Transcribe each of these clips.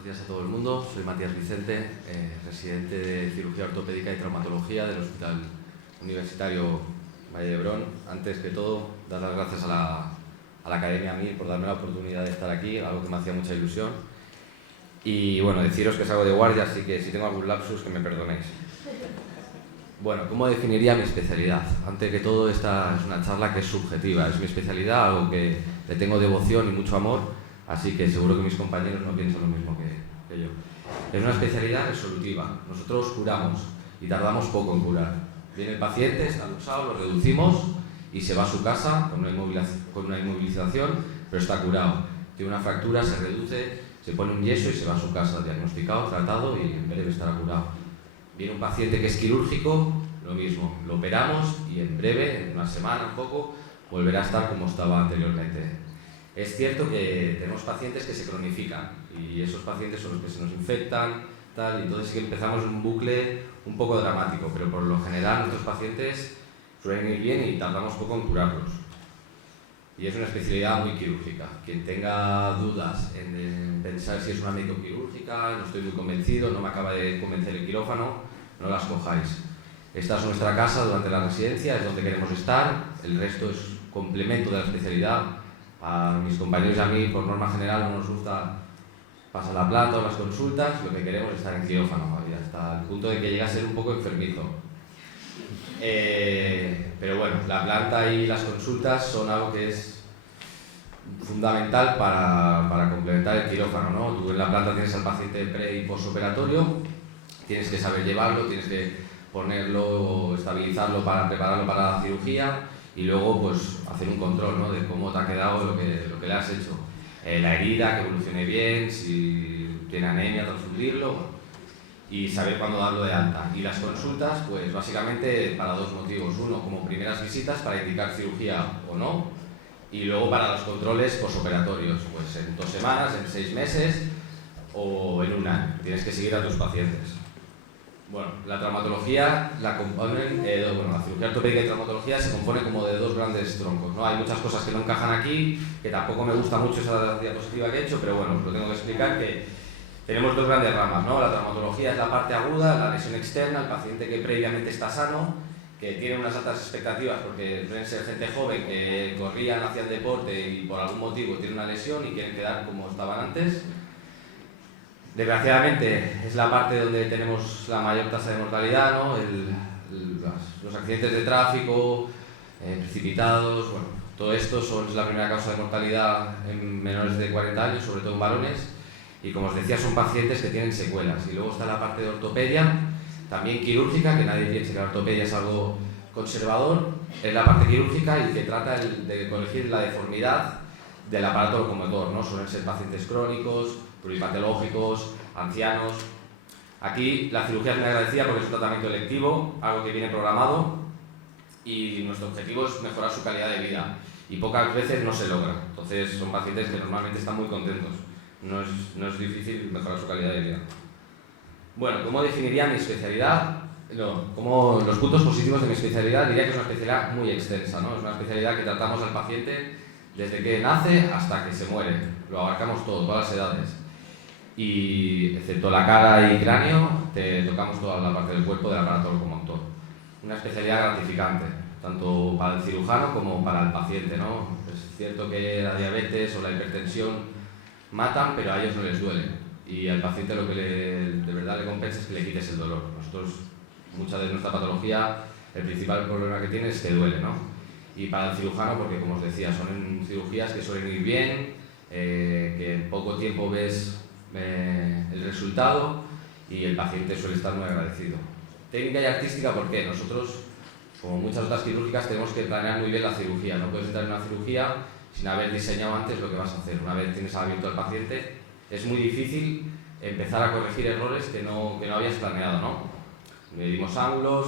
Buenos días a todo el mundo. Soy Matías Vicente, residente de Cirugía Ortopédica y Traumatología del Hospital Universitario Valle de Hebrón. Antes que todo, dar las gracias a la Academia MIR por darme la oportunidad de estar aquí, algo que me hacía mucha ilusión. Y bueno, deciros que salgo de guardia, así que si tengo algún lapsus, que me perdonéis. Bueno, ¿cómo definiría mi especialidad? Antes que todo, esta es una charla que es subjetiva, es mi especialidad, algo que le tengo devoción y mucho amor, así que seguro que mis compañeros no piensan lo mismo que yo. Es una especialidad resolutiva. Nosotros curamos y tardamos poco en curar. Viene el paciente, está luxado, lo reducimos y se va a su casa con una inmovilización, pero está curado. Tiene una fractura, se reduce, se pone un yeso y se va a su casa, diagnosticado, tratado y en breve estará curado. Viene un paciente que es quirúrgico, lo mismo, lo operamos y en breve, en una semana, un poco, volverá a estar como estaba anteriormente. Es cierto que tenemos pacientes que se cronifican y esos pacientes son los que se nos infectan, tal, y entonces sí que empezamos un bucle un poco dramático, pero por lo general nuestros pacientes suelen ir bien y tardamos poco en curarlos. Y es una especialidad muy quirúrgica. Quien tenga dudas en pensar si es una médico-quirúrgica, no estoy muy convencido, no me acaba de convencer el quirófano, no las cojáis. Esta es nuestra casa durante la residencia, es donde queremos estar, el resto es complemento de la especialidad. A mis compañeros y a mí, por norma general, no nos gusta pasar la planta o las consultas, lo que queremos es estar en quirófano, hasta el punto de que llega a ser un poco enfermizo. Pero bueno, la planta y las consultas son algo que es fundamental para complementar el quirófano, ¿no? Tú en la planta tienes al paciente pre y postoperatorio, tienes que saber llevarlo, tienes que ponerlo, estabilizarlo para prepararlo para la cirugía y luego pues hacer un control, ¿no? De cómo te ha quedado lo que le has hecho. La herida, que evolucione bien, si tiene anemia, transfundirlo y saber cuándo darlo de alta. Y las consultas, pues básicamente para dos motivos. Uno, como primeras visitas para indicar cirugía o no, y luego para los controles posoperatorios, pues en 2 semanas, en 6 meses o en 1 año. Tienes que seguir a tus pacientes. Bueno, la traumatología la componen, la cirugía ortopédica y traumatología se compone como de 2 grandes troncos, ¿no? Hay muchas cosas que no encajan aquí, que tampoco me gusta mucho esa diapositiva que he hecho, pero bueno, os lo tengo que explicar, que tenemos 2 grandes ramas, ¿no? La traumatología es la parte aguda, la lesión externa, el paciente que previamente está sano, que tiene unas altas expectativas porque suelen ser gente joven que corrían, hacían deporte y por algún motivo tienen una lesión y quieren quedar como estaban antes. Desgraciadamente es la parte donde tenemos la mayor tasa de mortalidad, ¿no? Los accidentes de tráfico, precipitados, bueno, todo esto es la primera causa de mortalidad en menores de 40 años, sobre todo en varones, y como os decía son pacientes que tienen secuelas. Y luego está la parte de ortopedia, también quirúrgica, que nadie piense que la ortopedia es algo conservador, es la parte quirúrgica y que trata de corregir la deformidad del aparato locomotor, ¿no? Suelen ser pacientes crónicos, pluripatológicos, ancianos. Aquí la cirugía es muy agradecida porque es un tratamiento electivo, algo que viene programado y nuestro objetivo es mejorar su calidad de vida y pocas veces no se logra. Entonces son pacientes que normalmente están muy contentos, no es difícil mejorar su calidad de vida. Bueno, ¿cómo definiría mi especialidad? Como los puntos positivos de mi especialidad, diría que es una especialidad muy extensa, ¿no? Es una especialidad que tratamos al paciente desde que nace hasta que se muere, lo abarcamos todo, todas las edades. Y excepto la cara y cráneo, te tocamos toda la parte del cuerpo del aparato locomotor. Una especialidad gratificante, tanto para el cirujano como para el paciente, ¿no? Es cierto que la diabetes o la hipertensión matan, pero a ellos no les duele. Y al paciente lo que de verdad le compensa es que le quites el dolor. Nosotros, mucha de nuestra patología, el principal problema que tiene es que duele, ¿no? Y para el cirujano, porque como os decía, son cirugías que suelen ir bien, que en poco tiempo ves el resultado y el paciente suele estar muy agradecido. Técnica y artística, ¿por qué? Nosotros, como muchas otras quirúrgicas, tenemos que planear muy bien la cirugía. No puedes entrar en una cirugía sin haber diseñado antes lo que vas a hacer. Una vez tienes abierto al paciente, es muy difícil empezar a corregir errores que no habías planeado, ¿no? Medimos ángulos,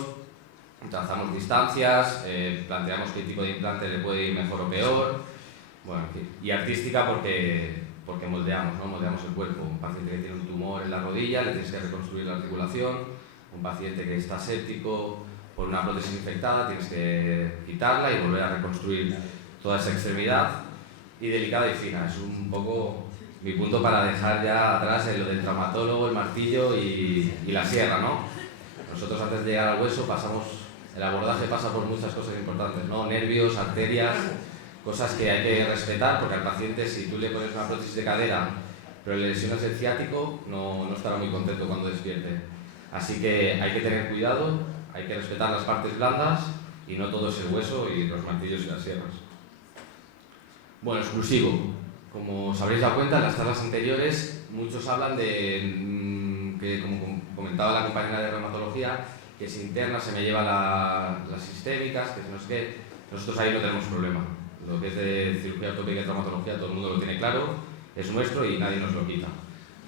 trazamos distancias, planteamos qué tipo de implante le puede ir mejor o peor. Bueno, y artística porque moldeamos, ¿no? Moldeamos el cuerpo. Un paciente que tiene un tumor en la rodilla, le tienes que reconstruir la articulación. Un paciente que está séptico por una prótesis infectada, tienes que quitarla y volver a reconstruir toda esa extremidad. Y delicada y fina, es un poco mi punto para dejar ya atrás lo del traumatólogo, el martillo y la sierra, ¿no? Nosotros antes de llegar al hueso el abordaje pasa por muchas cosas importantes, ¿no? Nervios, arterias, cosas que hay que respetar, porque al paciente, si tú le pones una prótesis de cadera pero le lesionas el ciático, no estará muy contento cuando despierte. Así que hay que tener cuidado, hay que respetar las partes blandas y no todo es el hueso y los martillos y las sierras. Bueno, exclusivo. Como os habréis dado cuenta, en las charlas anteriores muchos hablan de que, como comentaba la compañera de reumatología, que si interna se me lleva las sistémicas, que no es que nosotros ahí no tenemos problema. Lo que es de cirugía ortopédica y traumatología todo el mundo lo tiene claro, es nuestro y nadie nos lo quita.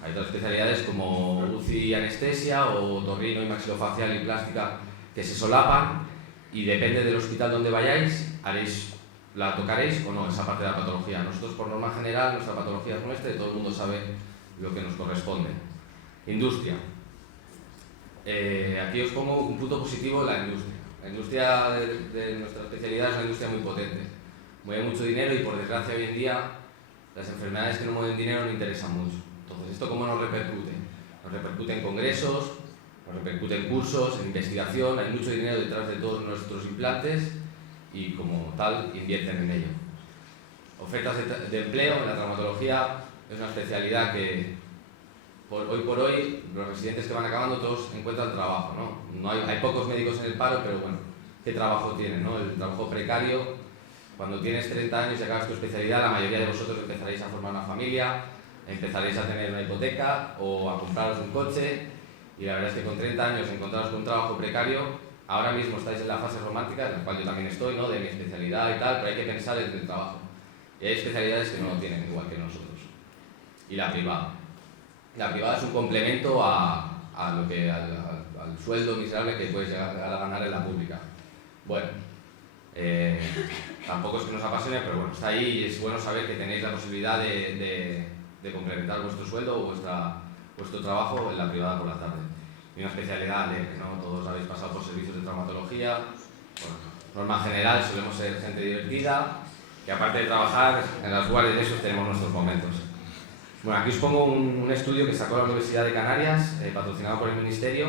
Hay otras especialidades como UCI y anestesia o torrino y maxilofacial y plástica que se solapan y depende del hospital donde vayáis, la tocaréis o no, esa parte de la patología. Nosotros por norma general, nuestra patología es nuestra y todo el mundo sabe lo que nos corresponde. Industria. Aquí os pongo un punto positivo en la industria. La industria de nuestra especialidad es una industria muy potente. Mueve mucho dinero y por desgracia hoy en día las enfermedades que no mueven dinero no interesan mucho. Entonces, ¿esto cómo nos repercute? Nos repercute en congresos, nos repercute en cursos, en investigación, hay mucho dinero detrás de todos nuestros implantes y como tal invierten en ello. Ofertas de empleo en la traumatología es una especialidad que hoy por hoy los residentes que van acabando todos encuentran trabajo, ¿no? Hay pocos médicos en el paro, pero bueno, ¿qué trabajo tienen, no? El trabajo precario. Cuando tienes 30 años y acabas tu especialidad, la mayoría de vosotros empezaréis a formar una familia, empezaréis a tener una hipoteca o a compraros un coche y la verdad es que con 30 años encontraros con un trabajo precario, ahora mismo estáis en la fase romántica, en la cual yo también estoy, ¿no? De mi especialidad y tal, pero hay que pensar en el trabajo. Y hay especialidades que no lo tienen igual que nosotros. Y la privada. La privada es un complemento al sueldo miserable que puedes llegar a ganar en la pública. Bueno, tampoco es que nos apasione, pero bueno, está ahí y es bueno saber que tenéis la posibilidad de complementar vuestro sueldo o vuestro trabajo en la privada por la tarde. Y una especialidad alegre, ¿no? Todos habéis pasado por servicios de traumatología. Bueno, norma general, solemos ser gente divertida y aparte de trabajar, en las guardias de esos tenemos nuestros momentos. Bueno, aquí os pongo un estudio que sacó la Universidad de Canarias, patrocinado por el Ministerio,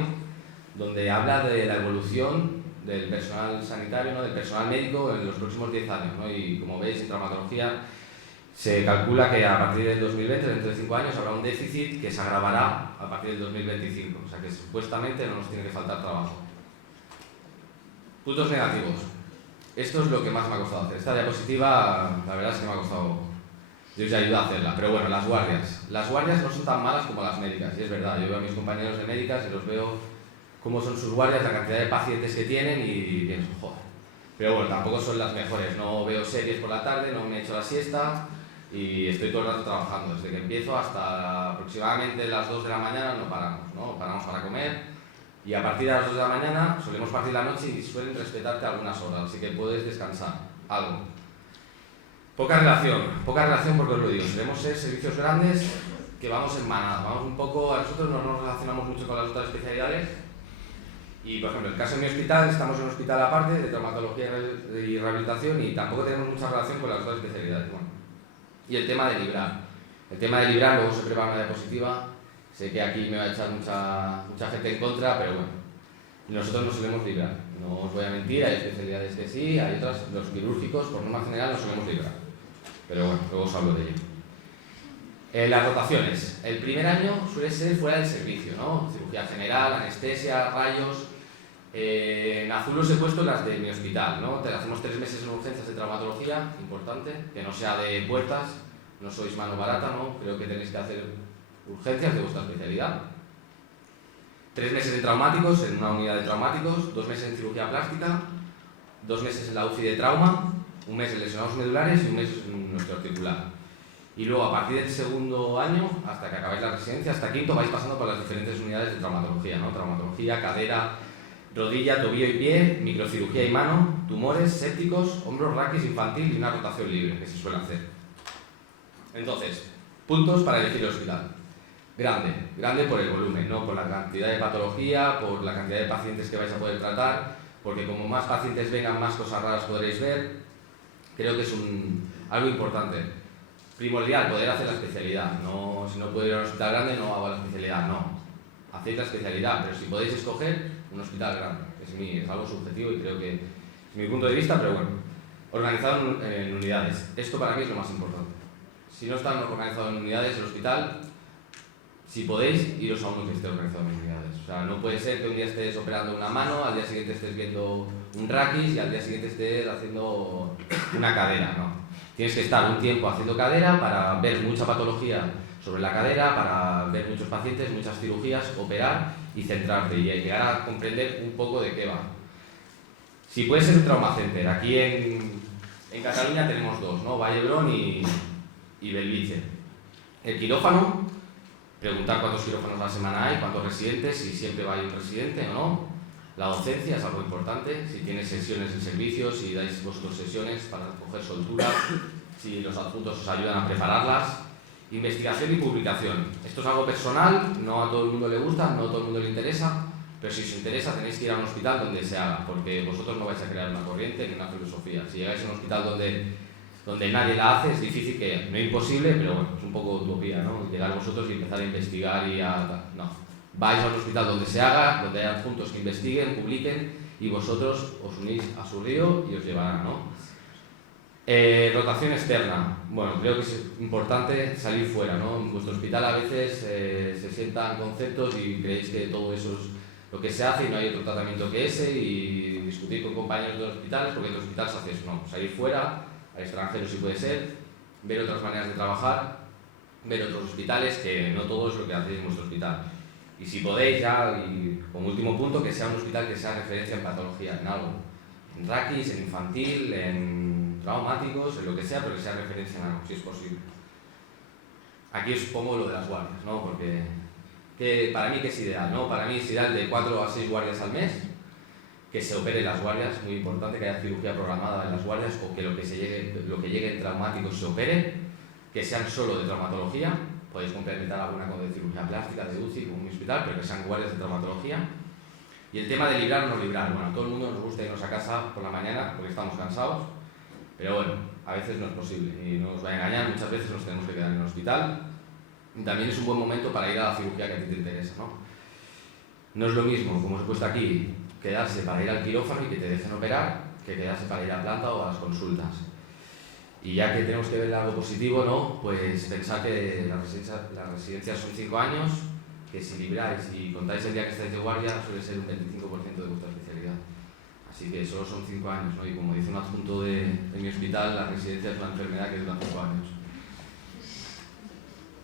donde habla de la evolución del personal sanitario, ¿no? Del personal médico en los próximos 10 años, ¿no? Y como veis, en traumatología se calcula que a partir del 2020, dentro de 5 años, habrá un déficit que se agravará a partir del 2025. O sea que supuestamente no nos tiene que faltar trabajo. Puntos negativos. Esto es lo que más me ha costado hacer. Esta diapositiva, la verdad es que me ha costado. Yo os ayudo a hacerla. Pero bueno, las guardias. Las guardias no son tan malas como las médicas. Y es verdad, yo veo a mis compañeros de médicas y los veo cómo son sus guardias, la cantidad de pacientes que tienen y pienso, joder. Pero bueno, tampoco son las mejores. No veo series por la tarde, no me echo la siesta y estoy todo el rato trabajando. Desde que empiezo hasta aproximadamente las 2 de la mañana no paramos, ¿no? Paramos para comer y a partir de las 2 de la mañana solemos partir la noche y suelen respetarte algunas horas, así que puedes descansar algo. Poca relación porque os lo digo, solemos ser servicios grandes que vamos en manada, vamos un poco, nosotros no nos relacionamos mucho con las otras especialidades y por ejemplo, en el caso de mi hospital, estamos en un hospital aparte de traumatología y rehabilitación y tampoco tenemos mucha relación con las otras especialidades. Bueno, y el tema de librar, luego se prepara una diapositiva, sé que aquí me va a echar mucha gente en contra, pero bueno, nosotros no solemos librar, no os voy a mentir, hay especialidades que sí, hay otras, los quirúrgicos por norma general no solemos librar, pero bueno, luego os hablo de ello. Las rotaciones, el primer año suele ser fuera del servicio, ¿no? Cirugía general, anestesia, rayos. En azul os he puesto las de mi hospital, ¿no? Hacemos 3 meses en urgencias de traumatología, importante, que no sea de puertas, no sois mano barata, ¿no? Creo que tenéis que hacer urgencias de vuestra especialidad. 3 meses de traumáticos en una unidad de traumáticos, 2 meses en cirugía plástica, 2 meses en la UCI de trauma, 1 mes en lesionados medulares y 1 mes en nuestro articular. Y luego a partir del segundo año, hasta que acabáis la residencia, hasta quinto, vais pasando por las diferentes unidades de traumatología, ¿no? Traumatología, cadera, rodilla, tobillo y pie, microcirugía y mano, tumores, sépticos, hombros, raquis, infantil y una rotación libre, que se suele hacer. Entonces, puntos para elegir el hospital. Grande por el volumen, no por la cantidad de patología, por la cantidad de pacientes que vais a poder tratar, porque como más pacientes vengan, más cosas raras podréis ver. Creo que es algo importante. primordial poder hacer la especialidad. No, si no puedo ir a un hospital grande no hago la especialidad, no. Hacéis la especialidad, pero si podéis escoger un hospital grande. Es algo subjetivo y creo que es mi punto de vista, pero bueno. Organizado en unidades. Esto para mí es lo más importante. Si no están organizados en unidades el hospital, si podéis, iros a uno que esté organizado en unidades. O sea, no puede ser que un día estés operando una mano, al día siguiente estés viendo un raquis y al día siguiente estés haciendo una cadera, ¿no? Tienes que estar un tiempo haciendo cadera para ver mucha patología sobre la cadera, para ver muchos pacientes, muchas cirugías, operar y centrarte y llegar a comprender un poco de qué va. Si puede ser un trauma center, aquí en Cataluña tenemos dos, ¿no? Vall d'Hebron y Bellvitge. El quirófano, preguntar cuántos quirófanos a la semana hay, cuántos residentes, si siempre va a ir un residente o no. La docencia es algo importante, si tienes sesiones de servicio, si dais vosotros sesiones para coger soltura, si los adjuntos os ayudan a prepararlas. Investigación y publicación. Esto es algo personal, no a todo el mundo le gusta, no a todo el mundo le interesa, pero si os interesa tenéis que ir a un hospital donde se haga, porque vosotros no vais a crear una corriente ni una filosofía. Si llegáis a un hospital donde nadie la hace, es difícil que, no es imposible, pero bueno, es un poco utopía, ¿no? Llegar vosotros y empezar a investigar y a... No. Vais a un hospital donde se haga, donde hay adjuntos que investiguen, publiquen y vosotros os unís a su río y os llevarán, ¿no? Rotación externa. Bueno, creo que es importante salir fuera, ¿no? En vuestro hospital a veces se sientan conceptos y creéis que todo eso es lo que se hace y no hay otro tratamiento que ese y discutir con compañeros de los hospitales porque en el hospital se hace eso, ¿no? Salir fuera, al extranjero si puede ser, ver otras maneras de trabajar, ver otros hospitales, que no todo es lo que hacéis en vuestro hospital. Y si podéis ya, y como último punto, que sea un hospital que sea referencia en patología, en algo. En raquis, en infantil, en traumáticos, en lo que sea, pero que sea referencia en algo, si es posible. Aquí os pongo lo de las guardias, ¿no? Porque para mí que es ideal, ¿no? Para mí es ideal de 4 a 6 guardias al mes, que se opere las guardias, muy importante que haya cirugía programada en las guardias o que lo que llegue en traumáticos se opere, que sean solo de traumatología, podéis complementar alguna con de cirugía plástica, de UCI, con un hospital, pero que sean guardias de traumatología. Y el tema de librar o no librar, bueno, a todo el mundo nos gusta irnos a casa por la mañana porque estamos cansados, pero bueno, a veces no es posible y no os voy a engañar, muchas veces nos tenemos que quedar en el hospital. También es un buen momento para ir a la cirugía que a ti te interesa, ¿no? No es lo mismo, como os he puesto aquí, quedarse para ir al quirófano y que te dejen operar, que quedarse para ir a planta o a las consultas. Y ya que tenemos que ver algo positivo, ¿no? Pues pensad que las residencias son 5 años, que si libráis y contáis el día que estáis de guardia suele ser un 25% de vuestra especialidad. Así que solo son 5 años, ¿no? Y como dice un adjunto de mi hospital, la residencia es una enfermedad que dura 5 años.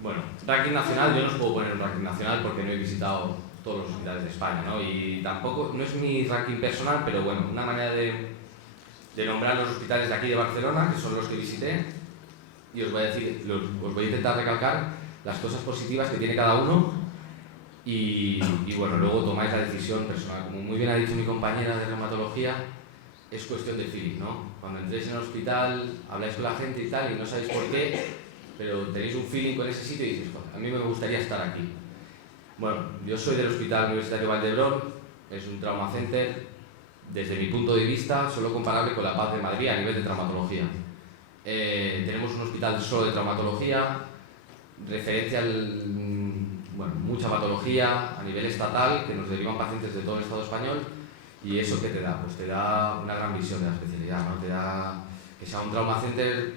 Bueno, ranking nacional, yo no os puedo poner un ranking nacional porque no he visitado todos los hospitales de España, ¿no? Y tampoco, no es mi ranking personal, pero bueno, una manera de nombrar los hospitales de aquí de Barcelona, que son los que visité, y os voy a intentar recalcar las cosas positivas que tiene cada uno y bueno, luego tomáis la decisión personal. Como muy bien ha dicho mi compañera de reumatología, es cuestión de feeling, ¿no? Cuando entréis en el hospital, habláis con la gente y tal, y no sabéis por qué, pero tenéis un feeling con ese sitio y dices, a mí me gustaría estar aquí. Bueno, yo soy del Hospital Universitario Vall d'Hebron, es un trauma center, desde mi punto de vista, solo comparable con la Paz de Madrid a nivel de traumatología. Tenemos un hospital solo de traumatología, referencia mucha patología a nivel estatal, que nos derivan pacientes de todo el Estado español, y eso ¿qué te da? Pues te da una gran visión de la especialidad, ¿no? Te da que sea un trauma center,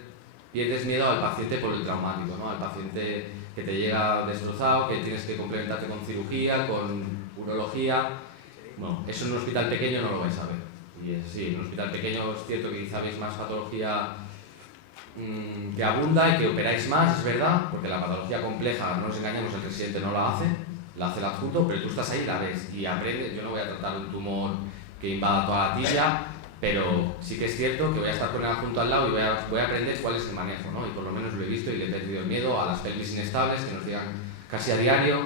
pierdes miedo al paciente por el traumático, ¿no? Al paciente que te llega destrozado, que tienes que complementarte con cirugía, con urología. Bueno, eso en un hospital pequeño no lo vais a ver. Y sí, en un hospital pequeño es cierto que quizá veis más patología que abunda y que operáis más, es verdad, porque la patología compleja, no nos engañemos, el residente no la hace el adjunto, pero tú estás ahí y la ves y aprendes. Yo no voy a tratar un tumor que invada toda la tibia, pero sí que es cierto que voy a estar con el adjunto al lado y voy a aprender cuál es el manejo, ¿no? Y por lo menos lo he visto y le he perdido el miedo a las pelvis inestables que nos digan casi a diario.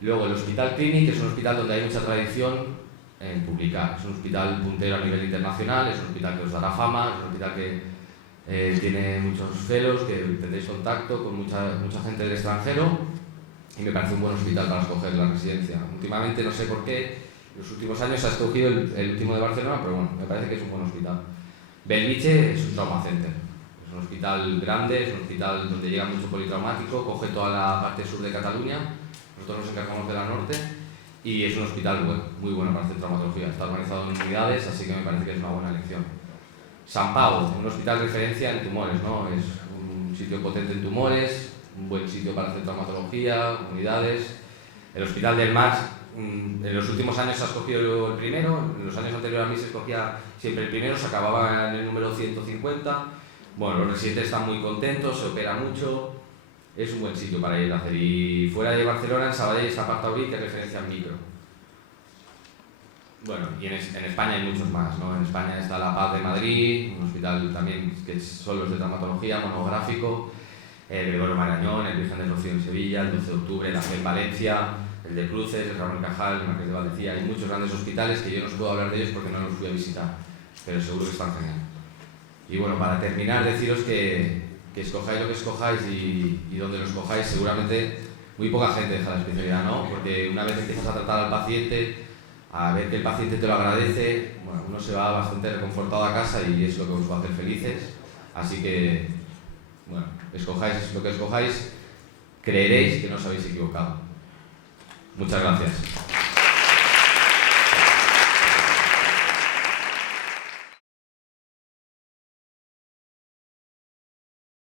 Luego el Hospital Clínic, que es un hospital donde hay mucha tradición en publicar. Es un hospital puntero a nivel internacional, es un hospital que os dará fama, es un hospital que tiene muchos fellows, que tendréis contacto con mucha gente del extranjero y me parece un buen hospital para escoger la residencia. Últimamente, no sé por qué, en los últimos años se ha escogido el último de Barcelona, pero bueno, me parece que es un buen hospital. Bellvitge es un trauma center. Es un hospital grande, es un hospital donde llega mucho politraumático, coge toda la parte sur de Cataluña, nosotros nos encargamos de la norte, y es un hospital bueno, muy bueno para hacer traumatología. Está organizado en unidades, así que me parece que es una buena elección. Sant Pau, un hospital de referencia en tumores, ¿no? Es un sitio potente en tumores, un buen sitio para hacer traumatología, unidades. El Hospital del Mar, en los últimos años se ha escogido el primero, en los años anteriores a mí se escogía siempre el primero, se acababa en el número 150. Bueno, los residentes están muy contentos, se opera mucho, es un buen sitio para ir a hacer. Y fuera de Barcelona, en Sabadell está Partaurí, que es referencia en micro. Bueno, y en España hay muchos más, ¿no? En España está La Paz de Madrid, un hospital también que son los de traumatología, monográfico, el Gregorio Marañón, el Virgen del Rocío en Sevilla, el 12 de octubre, la FE en Valencia, el de Cruces, el Ramón y Cajal, el Marqués de Valdecía. Hay muchos grandes hospitales que yo no os puedo hablar de ellos porque no los fui a visitar, pero seguro que están genial. Y bueno, para terminar, deciros que escojáis lo que escojáis y donde lo escojáis, seguramente muy poca gente deja la especialidad, ¿no? Porque una vez empiezas a tratar al paciente, a ver que el paciente te lo agradece, bueno, uno se va bastante reconfortado a casa y es lo que os va a hacer felices. Así que, bueno, escojáis lo que escojáis, creeréis que no os habéis equivocado. Muchas gracias.